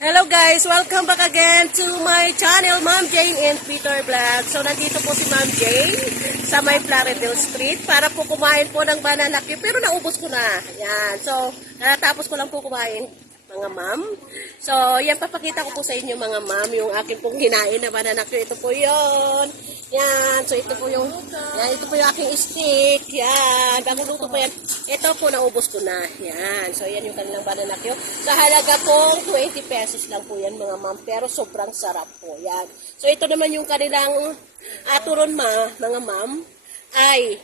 Hello guys! Welcome back again to my channel, Ma'am Jane and Peter Vlog. So, nandito po si Ma'am Jane sa may Plaridel Street para po kumain po ng banana cue. Pero naubos ko na. Yan. So, natapos ko lang po kumain, mga ma'am. So, yan, papakita ko po sa inyo, mga ma'am, yung akin pong hinain na banana cue. Ito po yon. Yan. So, ito po yung aking steak. Yan. Bagong luto po yan. Ito po, naubos ko na. Yan. So, yan yung kanilang banana cue. Sa halaga pong 20 pesos lang po yan, mga ma'am. Pero sobrang sarap po. Yan. So, ito naman yung kanilang turon mga ma'am, ay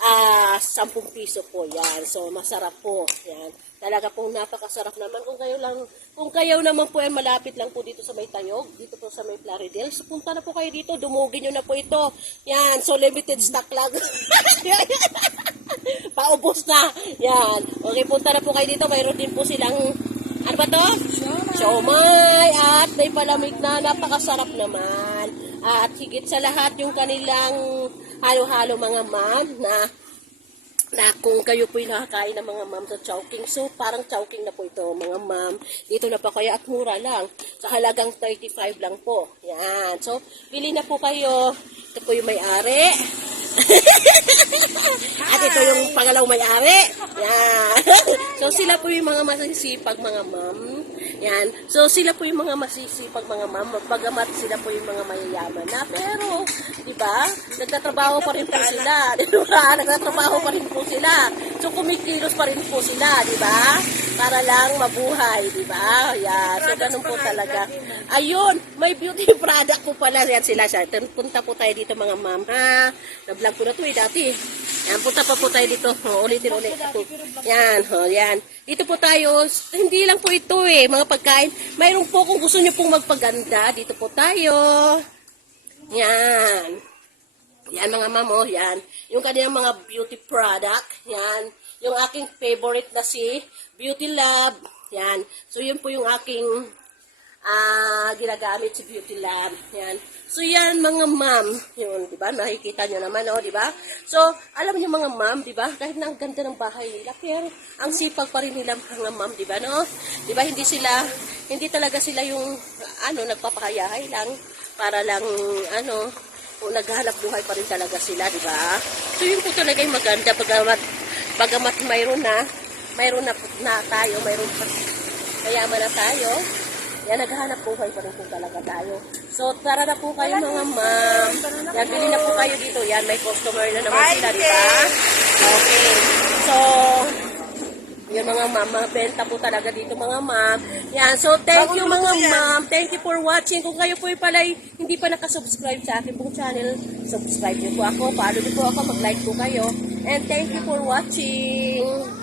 10 piso po yan. So, masarap po. Yan. Talaga pong napakasarap naman. Kung kayo naman po ay malapit lang po dito sa may Tayog, dito po sa may Plaridel, so punta na po kayo dito, dumugin nyo na po ito. Yan, so limited stock lang. Paubos na. Yan. Okay, punta na po kayo dito. Mayroon din po silang, ano ba to? Siomay. At may palamig na, napakasarap naman. At higit sa lahat yung kanilang halo-halo mga ma'am na kung kayo po'y nakakain ng mga ma'am sa Chowking. So, parang Chowking na po ito, mga ma'am. Dito na pa kayo at mura lang. Sa halagang 35 lang po. Yan. So, pili na po kayo. Ito po yung may-ari. At ito yung pangalawang may-ari. Yan. So, sila po yung mga masisipag, mga ma'am. Yan. So, sila po yung mga masisipag, mga ma'am. Pagamat sila po yung mga mayayaman na. Pero, di ba? Nagtatrabaho pa rin po sila. Di ba? Nagtatrabaho pa rin po sila. So, kumikilos pa rin po sila. Di ba? Para lang mabuhay. Di ba? Yan. So, ganun po talaga. Ayun. May beauty product po pala. Yan sila siya. Punta po tayo dito, mga ma'am. Ha? Na-vlog ko na to dati. Yan. Punta pa po tayo dito. Ulitin ulit. Yan. Yan. Dito po tayo. Hindi lang po ito mga pagkain. Mayroon po kung gusto nyo pong magpaganda. Dito po tayo. Yan. Yan mga mamo. Yan. Yung kanilang mga beauty product. Yan. Yung aking favorite na si Beauty Lab. Yan. So yun po yung aking ginagamit si Beauty Lab. Yan. So yan mga ma'am, yun, 'di ba? Nakikita niyo naman, di ba? So, alam niyo mga ma'am, 'di ba? Kahit na ang ganda ng bahay nila, pero ang sipag pa rin nila mga ma'am, 'di ba, no? 'Di ba hindi talaga sila yung nagpapahayahay lang para lang kung naghahanap buhay pa rin talaga sila, 'di ba? So yun po talaga yung maganda bagamat mayroon na tayo, mayroon pa mayaman na tayo. Yan, naghahanap buhay pa rin po talaga tayo. So, tara na po kayo mga ma'am. Yan, bili na po kayo dito. Yan, may customer na naman sila, di ba? Okay. So, yun mga ma'am, benta po talaga dito mga ma'am. Yan, so thank you mga ma'am. Thank you for watching. Kung kayo po pala'y hindi pa nakasubscribe sa akin pong channel, subscribe niyo po ako. Follow niyo po ako, mag-like po kayo. And thank you for watching.